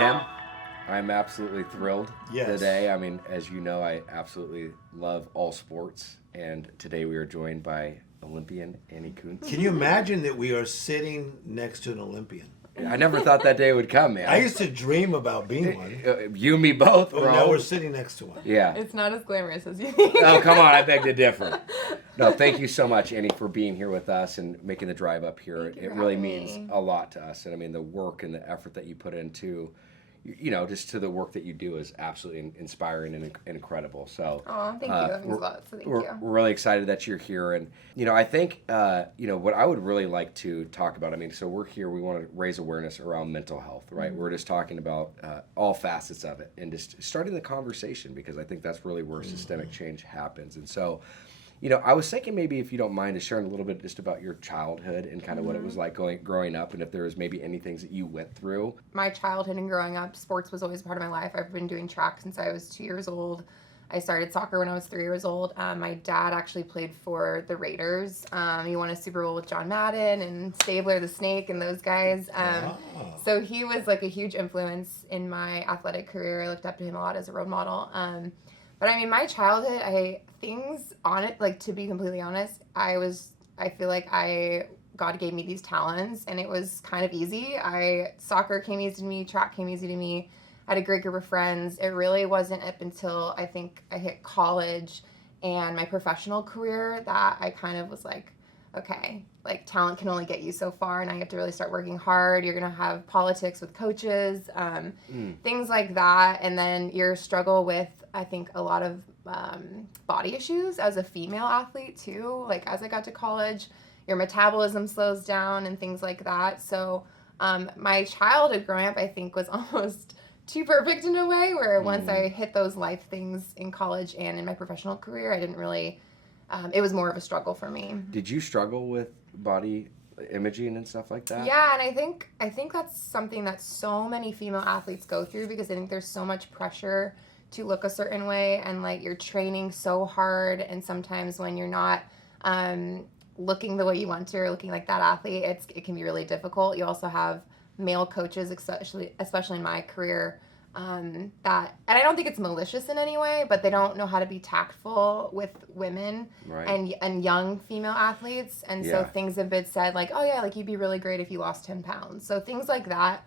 Tim, I'm absolutely thrilled Yes. today. I mean, as you know, I absolutely love all sports, and today we are joined by Olympian Annie Kunz. Can you imagine that we are sitting next to an Olympian? I never thought that day would come, man. I used to dream about being one. You and me both, bro. Oh, now we're sitting next to one. Yeah. It's not as glamorous as you think. Oh, come on. I beg to differ. No, thank you so much, Annie, for being here with us and making the drive up here. It really means a lot to us. And I mean, the work and the effort that you put into, you know, just to the work that you do is absolutely inspiring and incredible. So, oh, thank you. That means a lot. So we're really excited that you're here. And, you know, I think, you know, what I would really like to talk about, I mean, so we're here, we want to raise awareness around mental health, right? Mm-hmm. We're just talking about all facets of it and just starting the conversation, because I think that's really where systemic change happens. And so, you know, I was thinking maybe if you don't mind just sharing a little bit just about your childhood and kind of what it was like growing up, and if there was maybe any things that you went through. My childhood and growing up, sports was always a part of my life. I've been doing track since I was 2 years old. I started soccer when I was 3 years old. My dad actually played for the Raiders. He won a Super Bowl with John Madden and Stabler the Snake and those guys. So he was like a huge influence in my athletic career. I looked up to him a lot as a role model. But I mean, my childhood, things on it, like, to be completely honest, I feel like God gave me these talents, and it was kind of easy. Soccer came easy to me, track came easy to me. I had a great group of friends. It really wasn't up until I think I hit college and my professional career that I kind of was like, okay, like, talent can only get you so far, and I have to really start working hard. You're going to have politics with coaches, things like that. And then your struggle with, I think, a lot of body issues as a female athlete too. Like, as I got to college, your metabolism slows down and things like that. So my childhood growing up, I think, was almost too perfect in a way, where once I hit those life things in college and in my professional career, I didn't really, it was more of a struggle for me. Did you struggle with body imaging and stuff like that? Yeah, and I think that's something that so many female athletes go through, because I think there's so much pressure to look a certain way, and like, you're training so hard, and sometimes when you're not looking the way you want to, or looking like that athlete, it can be really difficult. You also have male coaches, especially in my career, that, and I don't think it's malicious in any way, but they don't know how to be tactful with women, right, and young female athletes. And so things have been said like, oh yeah, like, you'd be really great if you lost 10 pounds. So things like that,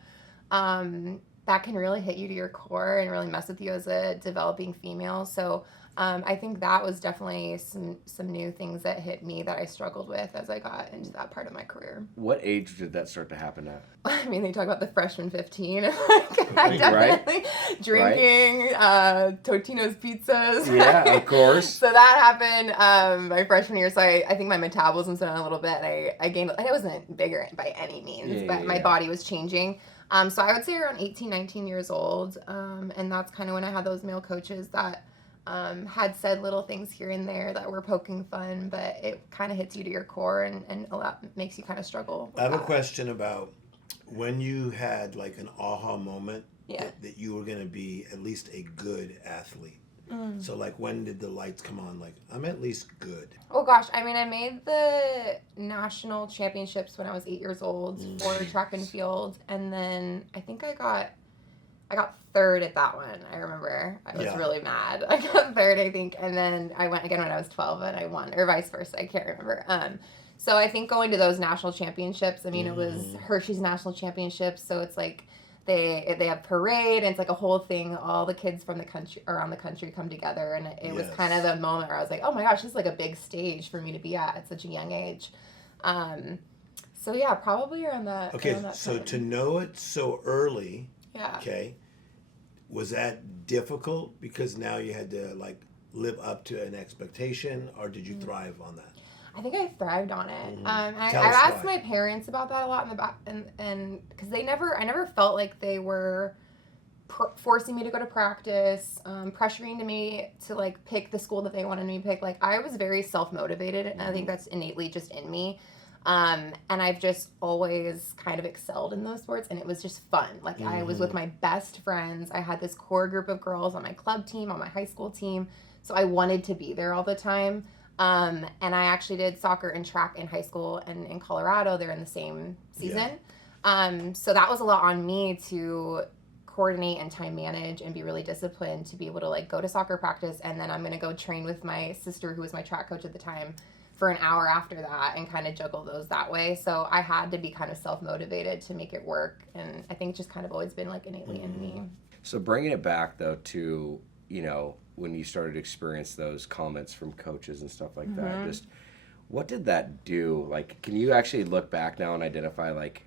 that can really hit you to your core and really mess with you as a developing female. So I think that was definitely some new things that hit me that I struggled with as I got into that part of my career. What age did that start to happen at? I mean, they talk about the freshman 15. I definitely drinking Totino's pizzas. Yeah, of course. So that happened my freshman year. So I think my metabolism slowed down a little bit. I gained. I wasn't bigger by any means, but my body was changing. So I would say around 18, 19 years old. And that's kind of when I had those male coaches that had said little things here and there that were poking fun, but it kind of hits you to your core and a lot makes you kind of struggle with I have a question about when you had like an aha moment that you were going to be at least a good athlete. So like, when did the lights come on? Like, I'm at least good. Oh gosh, I mean, I made the national championships when I was 8 years old for track and field, and then I think I got third at that one. I remember I was really mad. I got third, I think, and then I went again when I was 12 and I won, or vice versa. I can't remember. So I think going to those national championships, I mean, it was Hershey's national championships, so it's like they have parade, and it's like a whole thing. All the kids from the country, around the country, come together, and it was kind of a moment where I was like, oh my gosh, this is like a big stage for me to be at such a young age. So yeah, probably around that. Okay, around that so time. to know it so early. Yeah. Okay. Was that difficult because now you had to like live up to an expectation, or did you thrive on that? I think I thrived on it. I've asked my parents about that a lot in the back, and because I never felt like they were forcing me to go to practice, pressuring me to like pick the school that they wanted me to pick. Like, I was very self-motivated, and I think that's innately just in me. And I've just always kind of excelled in those sports, and it was just fun. Like, I was with my best friends. I had this core group of girls on my club team, on my high school team, so I wanted to be there all the time. And I actually did soccer and track in high school and in Colorado. They're in the same season. So that was a lot on me to coordinate and time manage and be really disciplined to be able to like go to soccer practice, and then I'm going to go train with my sister, who was my track coach at the time, for an hour after that, and kind of juggle those that way. So I had to be kind of self-motivated to make it work, and I think it's just kind of always been like innately in me. So bringing it back though to, when you started to experience those comments from coaches and stuff like that, just what did that do? Like, can you actually look back now and identify, like,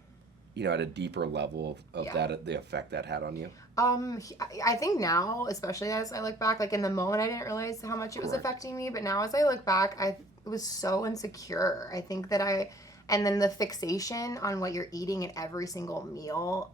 at a deeper level of that, the effect that had on you? I think now, especially as I look back, like in the moment I didn't realize how much it was affecting me, but now as I look back, I was so insecure. I think that and then the fixation on what you're eating in every single meal,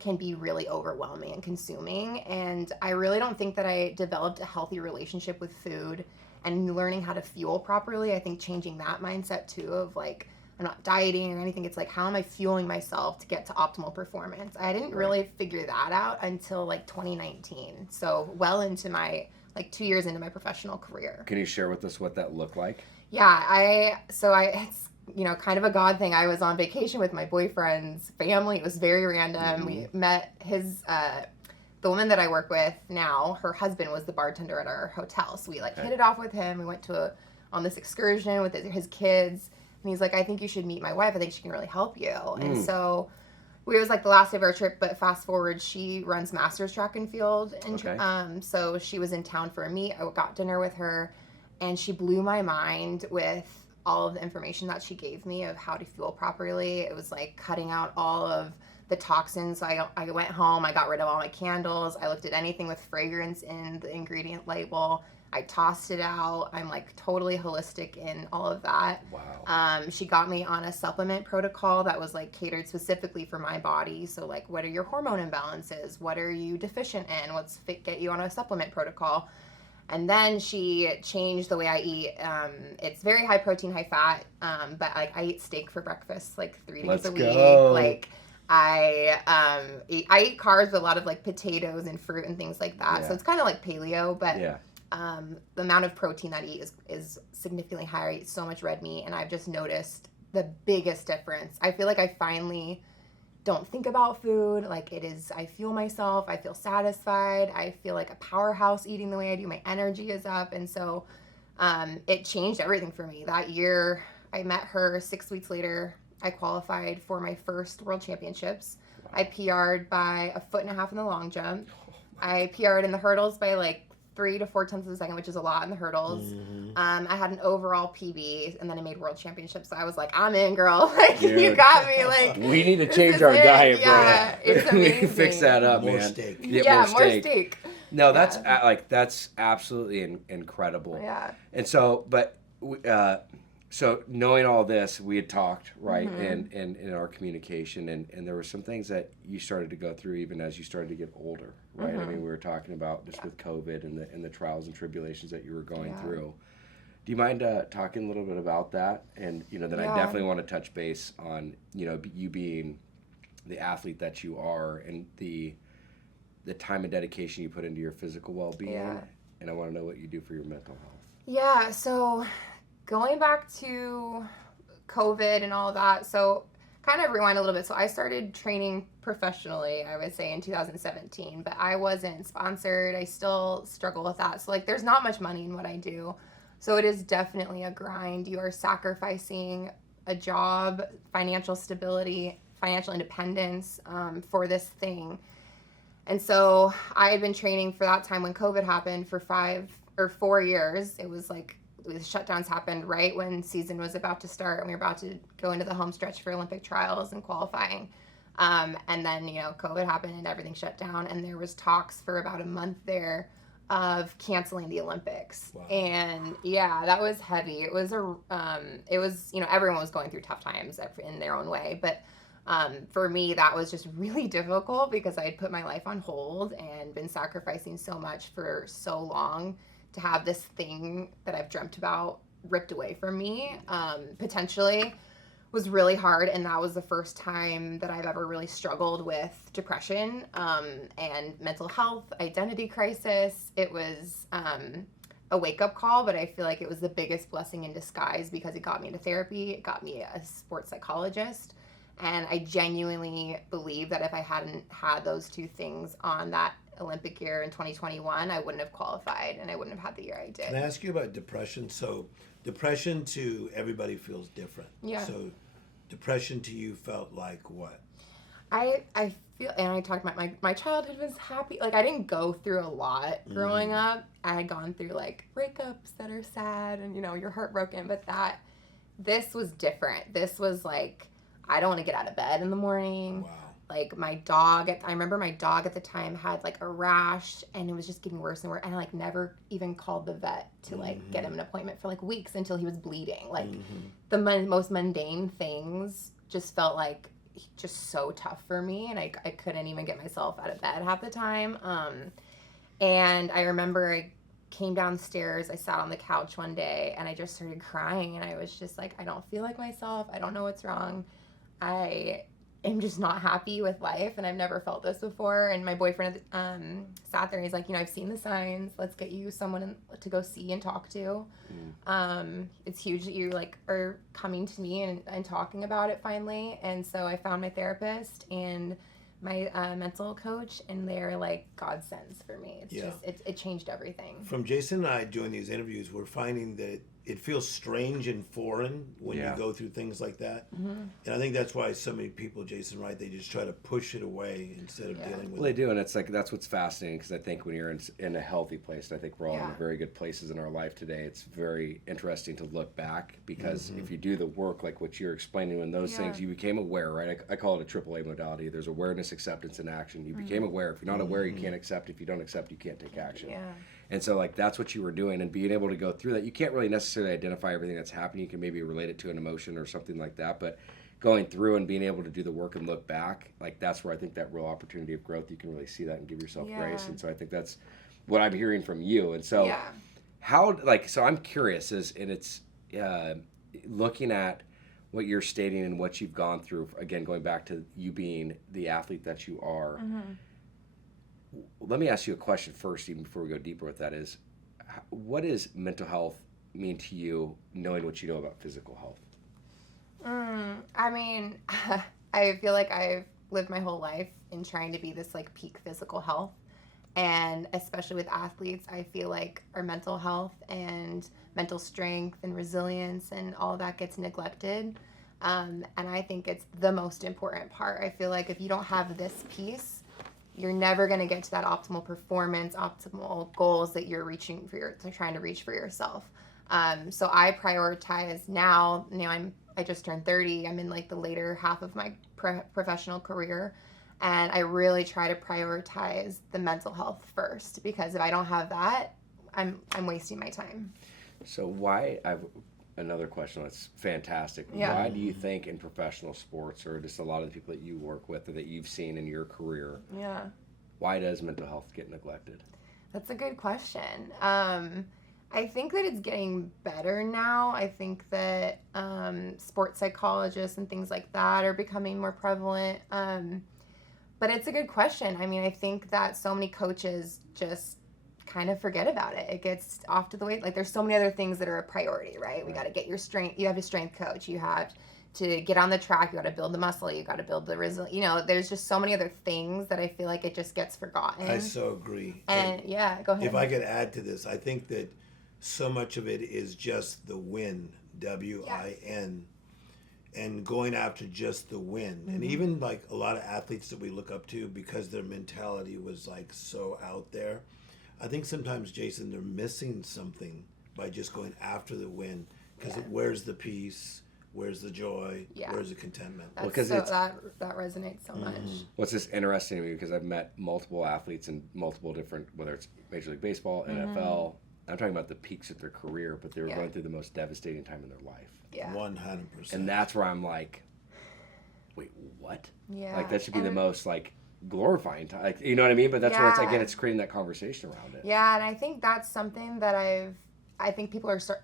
can be really overwhelming and consuming. And I really don't think that I developed a healthy relationship with food and learning how to fuel properly. I think changing that mindset too, of like, I'm not dieting or anything. It's like, how am I fueling myself to get to optimal performance? I didn't really figure that out until like 2019. So well into my, like 2 years into my professional career. Can you share with us what that looked like? Yeah, it's, kind of a God thing. I was on vacation with my boyfriend's family. It was very random. We met the woman that I work with now, her husband was the bartender at our hotel. So we hit it off with him. We went on this excursion with his kids. And he's like, I think you should meet my wife. I think she can really help you. And so it was like the last day of our trip, but fast forward, she runs Masters track and field. And so she was in town for a meet. I got dinner with her, and she blew my mind with all of the information that she gave me of how to fuel properly. It was like cutting out all of the toxins. So I went home, I got rid of all my candles. I looked at anything with fragrance in the ingredient label. I tossed it out. I'm like totally holistic in all of that. Wow. She got me on a supplement protocol that was like catered specifically for my body. So like, what are your hormone imbalances? What are you deficient in? What's get you on a supplement protocol? And then she changed the way I eat. It's very high protein, high fat. But like I eat steak for breakfast like 3 days a week. Like I eat carbs, but a lot of like potatoes and fruit and things like that. So it's kind of like paleo, but the amount of protein that I eat is significantly higher. I eat so much red meat, and I've just noticed the biggest difference. I feel like I finally don't think about food. Like I fuel myself. I feel satisfied. I feel like a powerhouse eating the way I do. My energy is up. And so it changed everything for me. That year, I met her 6 weeks later. I qualified for my first world championships. Wow. I PR'd by 1.5 feet in the long jump. I PR'd in the hurdles by like 3 to 4 tenths of a second, which is a lot in the hurdles. I had an overall PB, and then I made world championships. So I was like, I'm in, girl. Like, dude, you got me. Like, we need to change our diet, bro. Yeah, it's amazing. We need to fix that up, more man. Steak. Yeah, more steak. No, that's that's absolutely incredible. Yeah. And so, so knowing all this, we had talked, right, and in our communication, and there were some things that you started to go through even as you started to get older, right? I mean, we were talking about just with COVID and the trials and tribulations that you were going through. Do you mind talking a little bit about that? And, then I definitely want to touch base on, you being the athlete that you are and the time and dedication you put into your physical well-being. Yeah. And I want to know what you do for your mental health. Yeah, so going back to COVID and all of that, so kind of rewind a little bit. So I started training professionally, I would say, in 2017, but I wasn't sponsored. I still struggle with that. So like, there's not much money in what I do. So it is definitely a grind. You are sacrificing a job, financial stability, financial independence for this thing. And so I had been training for that time when COVID happened for 4 years. It was like, the shutdowns happened right when season was about to start, and we were about to go into the home stretch for Olympic trials and qualifying. And then, COVID happened and everything shut down, and there was talks for about a month there of canceling the Olympics. Wow. And yeah, that was heavy. It was everyone was going through tough times in their own way, but for me, that was just really difficult because I had put my life on hold and been sacrificing so much for so long to have this thing that I've dreamt about ripped away from me, potentially, was really hard. And that was the first time that I've ever really struggled with depression and mental health, identity crisis. It was a wake-up call, but I feel like it was the biggest blessing in disguise because it got me into therapy. It got me a sports psychologist. And I genuinely believe that if I hadn't had those two things on that Olympic year in 2021, I wouldn't have qualified and I wouldn't have had the year I did. Can I ask you about depression? So depression to everybody feels different. Yeah. So depression to you felt like what? I feel, and I talked about my childhood was happy. Like, I didn't go through a lot growing up. I had gone through, like, breakups that are sad and, you're heartbroken. But this was different. This was, like, I don't want to get out of bed in the morning. Wow. Like, I remember my dog at the time had, like, a rash, and it was just getting worse and worse. And I, like, never even called the vet to, like, get him an appointment for, like, weeks until he was bleeding. Like, the most mundane things just felt like just so tough for me, and I couldn't even get myself out of bed half the time. And I remember I came downstairs, I sat on the couch one day, and I just started crying, and I was just like, I don't feel like myself. I don't know what's wrong. I am just not happy with life, and I've never felt this before. And my boyfriend sat there, and he's like, I've seen the signs. Let's get you someone to go see and talk to. It's huge that you, like, are coming to me and talking about it finally. And so I found my therapist and my mental coach, and they're like godsends for me. It's just, it changed everything. From Jason and I doing these interviews, we're finding that it feels strange and foreign when you go through things like that. And I think that's why so many people, Jason, right, they just try to push it away instead of dealing with it. Well, they do, and it's like, that's what's fascinating, because I think when you're in a healthy place, and I think we're all in very good places in our life today, it's very interesting to look back, because if you do the work, like what you're explaining, when those things, you became aware, right? I call it a AAA modality. There's awareness, acceptance, and action. You became aware. If you're not aware, you can't accept. If you don't accept, you can't take action. And so, like, that's what you were doing, and being able to go through that. You can't really necessarily identify everything that's happening. You can maybe relate it to an emotion or something like that, but going through and being able to do the work and look back, like, that's where I think that real opportunity of growth, you can really see that and give yourself grace. And so I think that's what I'm hearing from you. And so so I'm curious, it's looking at what you're stating and what you've gone through, again, going back to you being the athlete that you are. Let me ask you a question first, even before we go deeper with that, is what does mental health mean to you, knowing what you know about physical health? I mean, I feel like I've lived my whole life in trying to be this, like, peak physical health. And especially with athletes, I feel like our mental health and mental strength and resilience and all of that gets neglected. And I think it's the most important part. I feel like if you don't have this piece, you're never going to get to that optimal performance, optimal goals that you're trying to reach for yourself. So I prioritize now. I just turned 30. I'm in, like, the later half of my professional career, and I really try to prioritize the mental health first, because if I don't have that, I'm wasting my time. So why? I've another question that's fantastic. Why do you think in professional sports, or just a lot of the people that you work with or that you've seen in your career, why does mental health get neglected? That's a good question. I think that it's getting better now. I think that sports psychologists and things like that are becoming more prevalent. But it's a good question. I mean, I think that so many coaches just kind of forget about it. It gets off to the way. Like, there's so many other things that are a priority, right? We got to get your strength. You have a strength coach. You have to get on the track. You got to build the muscle. You got to build the resilience. There's just so many other things that I feel like it just gets forgotten. I so agree. And go ahead. If I could add to this, I think that so much of it is just the win, W-I-N, and going after just the win. And even, like, a lot of athletes that we look up to, because their mentality was, like, so out there, I think sometimes, Jason, they're missing something by just going after the win, because where's the peace, where's the joy, where's the contentment? That resonates so much. What's this interesting to me, because I've met multiple athletes in multiple different, whether it's Major League Baseball, NFL. I'm talking about the peaks of their career, but they were going through the most devastating time in their life. 100%. And that's where I'm like, wait, what? Yeah. Like, that should be the most, like, glorifying time. Like, you know what I mean? But that's where it's, again, it's creating that conversation around it. Yeah, and I think that's something that I think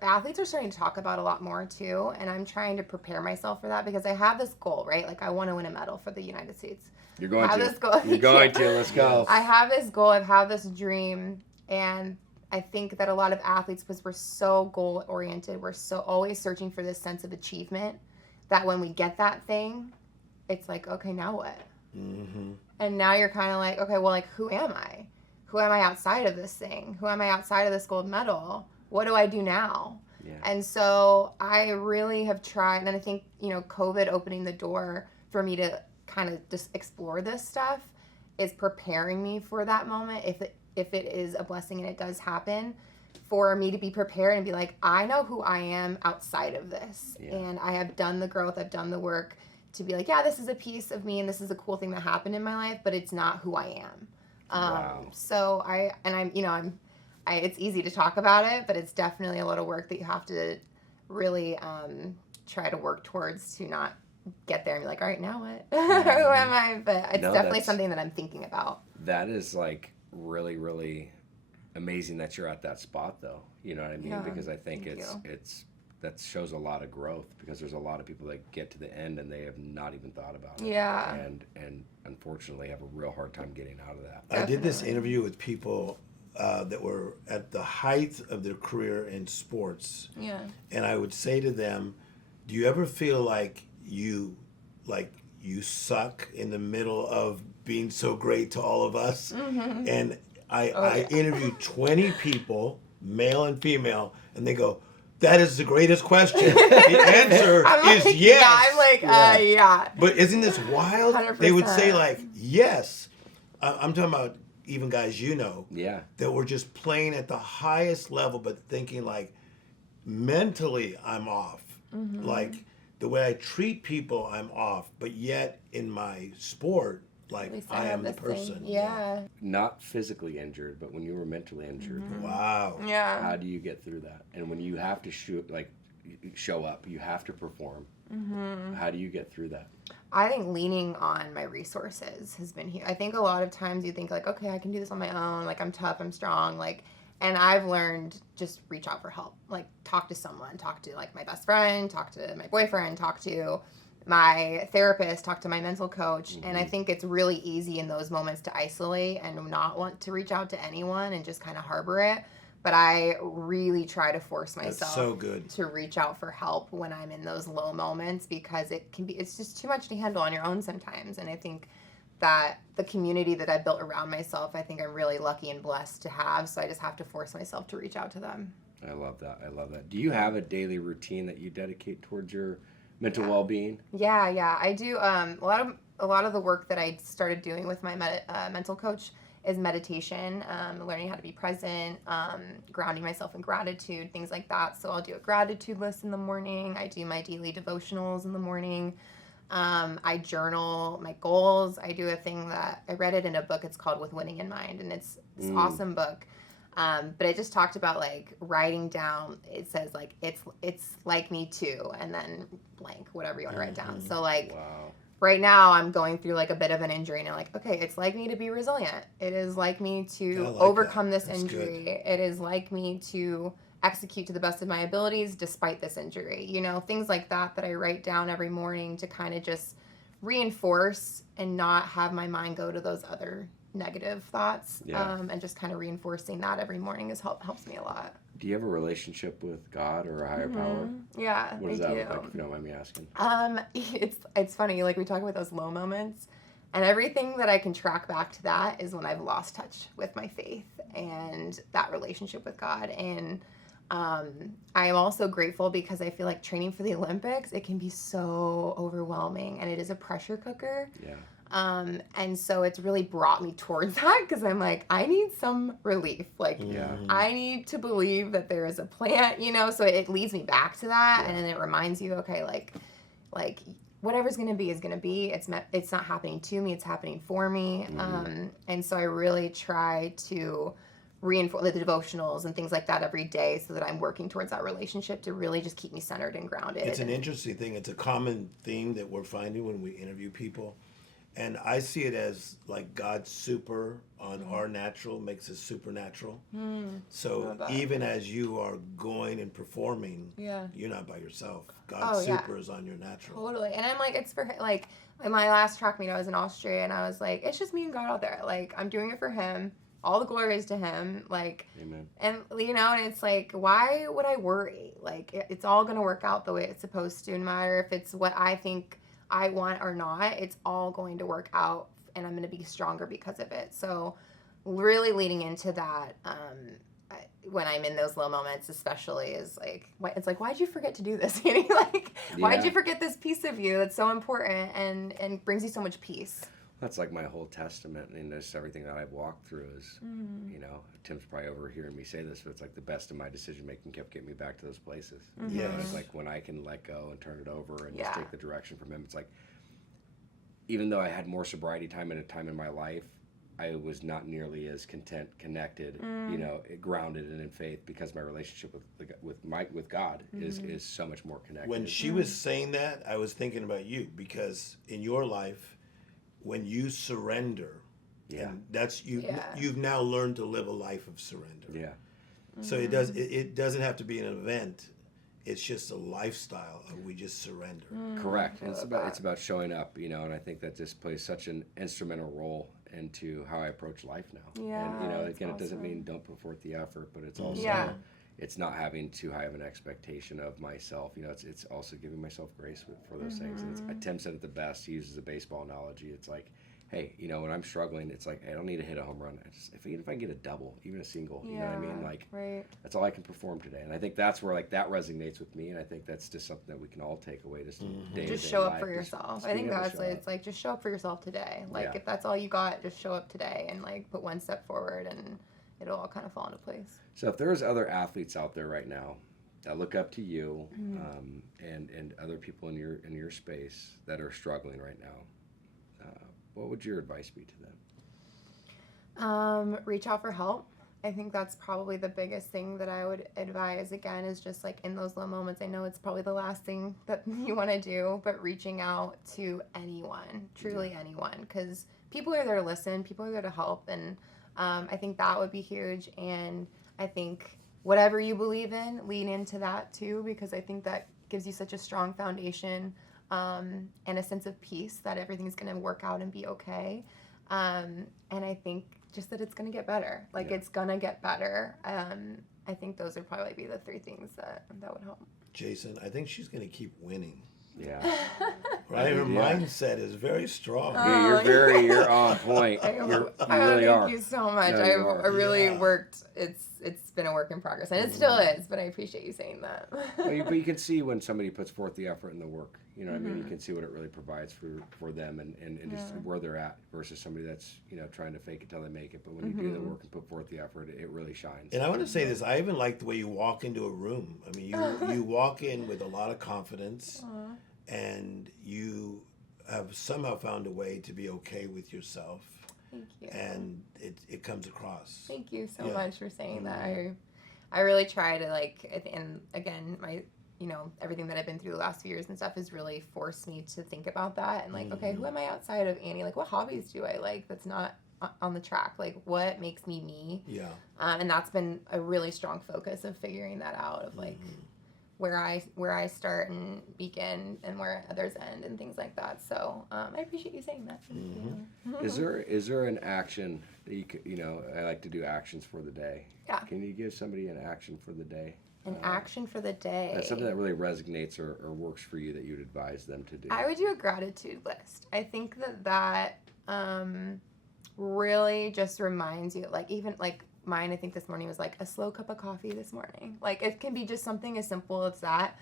athletes are starting to talk about a lot more too, and I'm trying to prepare myself for that, because I have this goal, right? Like, I want to win a medal for the United States. You're going to. This goal. You're going to. Let's go. I have this goal. I have this dream, and I think that a lot of athletes, because we're so goal oriented, we're so always searching for this sense of achievement, that when we get that thing, it's like, okay, now what? Mm-hmm. And now you're kind of like, okay, well, like, who am I? Who am I outside of this thing? Who am I outside of this gold medal? What do I do now? Yeah. And so I really have tried, and I think, COVID opening the door for me to kind of just explore this stuff is preparing me for that moment. If it is a blessing and it does happen, for me to be prepared and be like, I know who I am outside of this. Yeah. And I have done the growth, I've done the work to be like, yeah, this is a piece of me and this is a cool thing that happened in my life, but it's not who I am. Wow. So it's easy to talk about it, but it's definitely a lot of work that you have to really try to work towards to not get there and be like, all right, now what? Who am I? But it's definitely something that I'm thinking about. That is like really, really amazing that you're at that spot, though. You know what I mean? Yeah, because I think that shows a lot of growth, because there's a lot of people that get to the end and they have not even thought about it. Yeah. And unfortunately have a real hard time getting out of that. I did this interview with people that were at the height of their career in sports. Yeah. And I would say to them, do you ever feel like you suck in the middle of being so great to all of us? Mm-hmm. And I interviewed 20 people, male and female, and they go, that is the greatest question. The answer is yes. Yeah, I'm like, yeah. But isn't this wild? 100%. They would say like, yes. I'm talking about even guys Yeah. that were just playing at the highest level, but thinking like, mentally I'm off. Mm-hmm. Like the way I treat people, I'm off. But yet in my sport, like I am the person. Yeah. Not physically injured, but when you were mentally injured. Mm-hmm. Wow. Yeah. How do you get through that? And when you have to show up, you have to perform. Mm-hmm. How do you get through that? I think leaning on my resources has been huge. I think a lot of times you think like, okay, I can do this on my own. Like I'm tough, I'm strong. And I've learned just reach out for help. Like talk to someone, talk to like my best friend, talk to my boyfriend, talk to my therapist, talk to my mental coach. Mm-hmm. And I think it's really easy in those moments to isolate and not want to reach out to anyone and just kind of harbor it. But I really try to force myself to reach out for help when I'm in those low moments, because it's just too much to handle on your own sometimes. And I think that the community that I built around myself, I think I'm really lucky and blessed to have. So I just have to force myself to reach out to them. I love that. Do you have a daily routine that you dedicate towards your mental well-being? Yeah. I do. A lot of the work that I started doing with my mental coach is meditation, learning how to be present, grounding myself in gratitude, things like that. So I'll do a gratitude list in the morning. I do my daily devotionals in the morning. I journal my goals. I do a thing that I read it in a book. It's called With Winning in Mind, and it's this awesome book. But it just talked about like writing down. It says like it's like me too, and then blank, whatever you want to write down. So like. Wow. Right now, I'm going through like a bit of an injury, and I'm like, okay, it's like me to be resilient. It is like me to overcome this injury. It is like me to execute to the best of my abilities despite this injury. Things like that I write down every morning to kind of just reinforce and not have my mind go to those other negative thoughts. Yeah. And just kind of reinforcing that every morning helps me a lot. Do you have a relationship with God or a higher power? Yeah, What does that look like, if you don't mind me asking? It's funny, like we talk about those low moments, and everything that I can track back to that is when I've lost touch with my faith and that relationship with God. And I am also grateful because I feel like training for the Olympics, it can be so overwhelming, and it is a pressure cooker. Yeah. And so it's really brought me towards that, because I'm like, I need some relief. Like, I need to believe that there is a plan, so it leads me back to that. Yeah. And then it reminds you, okay, like whatever's going to be is going to be. It's not happening to me. It's happening for me. And so I really try to reinforce the devotionals and things like that every day, so that I'm working towards that relationship to really just keep me centered and grounded. It's an interesting thing. It's a common theme that we're finding when we interview people. And I see it as like God's super on our natural makes us supernatural. So even as you are going and performing, you're not by yourself. God's super is on your natural. Totally. And I'm like, it's for, like, in my last track meet, I was in Austria, and I was like, it's just me and God out there. Like, I'm doing it for him. All the glory is to him. Like, Amen. And, and it's like, why would I worry? Like, it's all going to work out the way it's supposed to, no matter if it's what I think I want or not, it's all going to work out and I'm going to be stronger because of it. So really leading into that, when I'm in those low moments, especially, is like, it's like, why'd you forget to do this, Annie? Like, why'd you forget this piece of you that's so important and brings you so much peace? That's like my whole testament, and just everything that I've walked through is, you know, Tim's probably overhearing me say this, but it's like the best of my decision making kept getting me back to those places. Mm-hmm. Yes. It's like when I can let go and turn it over and Yeah. just take the direction from him. It's like, even though I had more sobriety time at a time in my life, I was not nearly as connected, you know, grounded and in faith, because my relationship with God is so much more connected. When she was saying that, I was thinking about you, because in your life, when you surrender, and that's you've now learned to live a life of surrender. Yeah. So it doesn't have to be an event. It's just a lifestyle of we just surrender. Correct. And it's about showing up, you know, and I think that just plays such an instrumental role into how I approach life now. Yeah, And, you know, again, awesome. it doesn't mean don't put forth the effort, but it's also, it's not having too high of an expectation of myself. You know, it's also giving myself grace for those things. And Tim said it the best. He uses a baseball analogy. It's like, hey, you know, when I'm struggling, it's like, I don't need to hit a home run. Even if I get a double, even a single, you know what I mean? Like, that's all I can perform today. And I think that's where, like, that resonates with me. And I think that's just something that we can all take away just day Just to day show up life. for Just yourself. I being think able to that's show it. up. It's like, just show up for yourself today. Like, if that's all you got, just show up today and, like, put one step forward and it'll all kind of fall into place. So if there's other athletes out there right now that look up to you, and other people in your space that are struggling right now, what would your advice be to them? Reach out for help. I think that's probably the biggest thing that I would advise, again, is just like in those low moments. I know it's probably the last thing that you want to do, but reaching out to anyone, truly anyone, because people are there to listen, people are there to help, and I think that would be huge. And I think whatever you believe in, lean into that too, because I think that gives you such a strong foundation, and a sense of peace that everything's going to work out and be okay. And I think just that it's going to get better. Like, it's going to get better. I think those would probably be the three things that would help. Jason, I think she's going to keep winning. Yeah. Right? Her mindset is very strong. Yeah, you're on point. You really are. Thank you so much. No, you are. I really worked. It's been a work in progress, and it still is. But I appreciate you saying that. But you can see when somebody puts forth the effort and the work. You know what I mean? You can see what it really provides for them and just where they're at versus somebody that's, you know, trying to fake it till they make it. But when you do the work and put forth the effort, it really shines. And I want to say this. I even like the way you walk into a room. I mean, you walk in with a lot of confidence, and you have somehow found a way to be okay with yourself. Thank you. And it comes across. Thank you so much for saying that. I really try to, like, and again, my, you know, everything that I've been through the last few years and stuff has really forced me to think about that and, like, okay, who am I outside of Annie? Like, what hobbies do I like that's not on the track? Like, what makes me me? Yeah. And that's been a really strong focus of figuring that out, of like where I start and begin and where others end and things like that. So I appreciate you saying that. Is there an action that you know, I like to do actions for the day. Yeah. Can you give somebody an action for the day? An action for the day. That's something that really resonates or works for you that you'd advise them to do. I would do a gratitude list. I think that really just reminds you, like, even like mine, I think this morning was like a slow cup of coffee this morning. Like, it can be just something as simple as that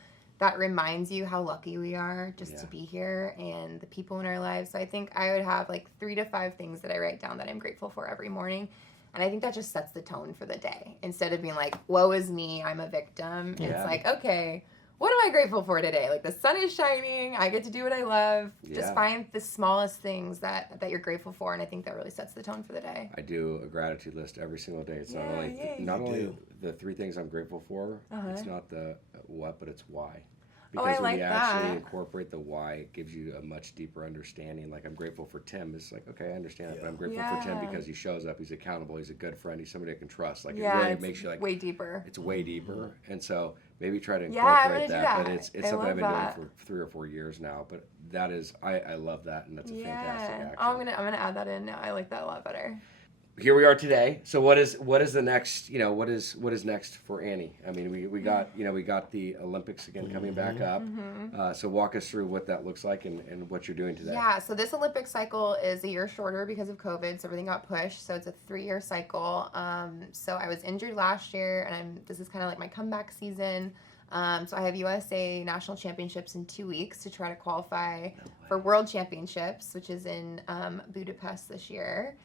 reminds you how lucky we are just to be here and the people in our lives. So I think I would have like 3 to 5 things that I write down that I'm grateful for every morning. And I think that just sets the tone for the day. Instead of being like, woe is me, I'm a victim. Yeah. It's like, okay, what am I grateful for today? Like, the sun is shining. I get to do what I love. Yeah. Just find the smallest things that you're grateful for. And I think that really sets the tone for the day. I do a gratitude list every single day. It's Yay. not only do. the 3 things I'm grateful for. It's not the what, but it's why. Oh, Because I when like you actually that. incorporate the why, it gives you a much deeper understanding. Like, I'm grateful for Tim. It's like, okay, I understand that, but I'm grateful for Tim because he shows up, he's accountable, he's a good friend, he's somebody I can trust. Like, it really it's makes you like way deeper. It's way deeper, and so maybe try to Yeah, I'm incorporate gonna do that. But that. it's I something I've been love doing for 3 or 4 years now. But that is, I love that, and that's a fantastic action. Oh, I'm gonna add that in now. I like that a lot better. here we are today. So what is the next, what is next for Annie? I mean, we got the Olympics again coming back up. So walk us through what that looks like and what you're doing today. Yeah, so this Olympic cycle is a year shorter because of COVID, so everything got pushed. So it's a 3-year cycle. So I was injured last year, and this is kind of like my comeback season. So I have USA National Championships in 2 weeks to try to qualify for World Championships, which is in Budapest this year,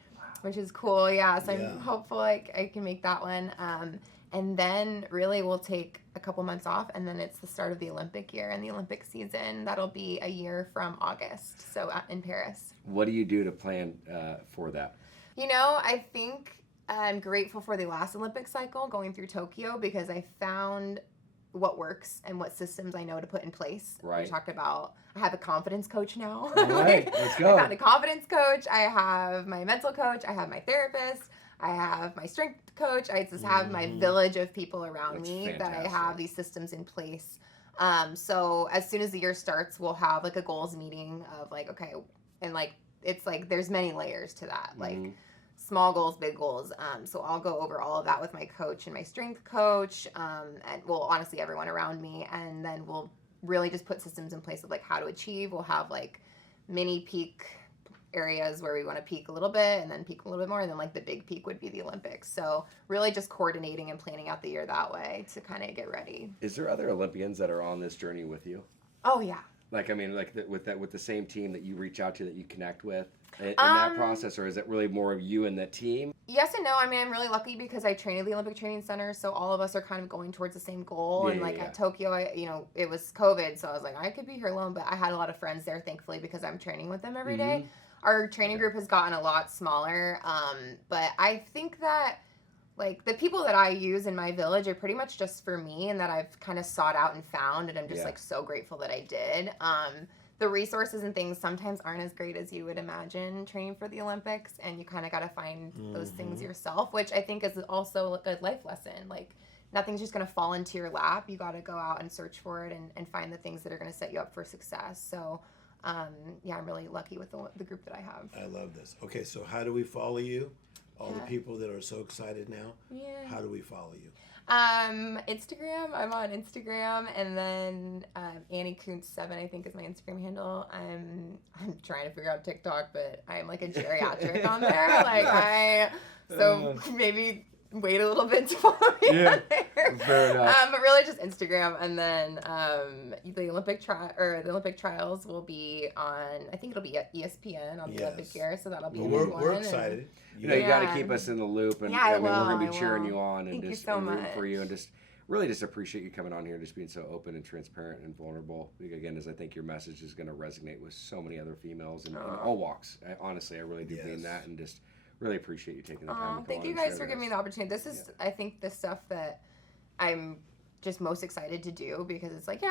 which is cool. Yeah, so I'm hopeful I can make that one. And then really we'll take a couple months off, and then it's the start of the Olympic year and the Olympic season. That'll be a year from August, so in Paris. What do you do to plan for that? I think I'm grateful for the last Olympic cycle going through Tokyo because I found what works and what systems I know to put in place. Right. We talked about, I have a confidence coach now. All right, let's go. I found a confidence coach. I have my mental coach. I have my therapist. I have my strength coach. I just have my village of people around me that I have these systems in place. So as soon as the year starts, we'll have like a goals meeting of like, okay, and like, it's like, there's many layers to that. Like, small goals, big goals. So I'll go over all of that with my coach and my strength coach, and well, honestly, everyone around me. And then we'll really just put systems in place of like how to achieve. We'll have like mini peak areas where we want to peak a little bit and then peak a little bit more. And then like the big peak would be the Olympics. So really just coordinating and planning out the year that way to kind of get ready. Is there other Olympians that are on this journey with you? Oh yeah. Like, I mean, like with the same team that you reach out to, that you connect with in that process, or is it really more of you and the team? Yes and no. I mean, I'm really lucky because I train at the Olympic Training Center, so all of us are kind of going towards the same goal. And at Tokyo, it was COVID, so I was like, I could be here alone, but I had a lot of friends there, thankfully, because I'm training with them every day. Our training group has gotten a lot smaller, but I think that like the people that I use in my village are pretty much just for me and that I've kind of sought out and found, and I'm just like so grateful that I did. The resources and things sometimes aren't as great as you would imagine training for the Olympics, and you kind of got to find those things yourself, which I think is also a good life lesson. Like nothing's just going to fall into your lap. You got to go out and search for it and find the things that are going to set you up for success. So I'm really lucky with the group that I have. I love this. Okay, so how do we follow you? All the people that are so excited now. Yeah. How do we follow you? Instagram. I'm on Instagram, and then Annie Kunz 7, I think, is my Instagram handle. I'm trying to figure out TikTok, but I'm like a geriatric on there. Like maybe wait a little bit to follow me on there. Fair enough. But really just Instagram, and then the Olympic trials will be on. I think it'll be at ESPN on the Olympic year, so that'll be we're excited. You got to keep us in the loop, and I mean, we're going to be cheering you on and Thank just you so rooting much. for you, and just really just appreciate you coming on here and just being so open and transparent and vulnerable. Again, as I think your message is going to resonate with so many other females in all walks. Honestly, I really do mean that, and just really appreciate you taking the time to come thank on you and guys share for giving me the opportunity. This is, I think, the stuff that I'm just most excited to do, because it's like,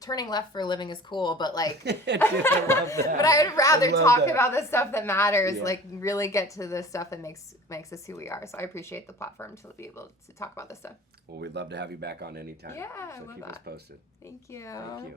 turning left for a living is cool, but like, Dude, I love that. but I would rather talk about the stuff that matters, like really get to the stuff that makes us who we are. So I appreciate the platform to be able to talk about this stuff. Well, we'd love to have you back on anytime. Yeah, so I love keep us that. posted. Thank you. Thank you.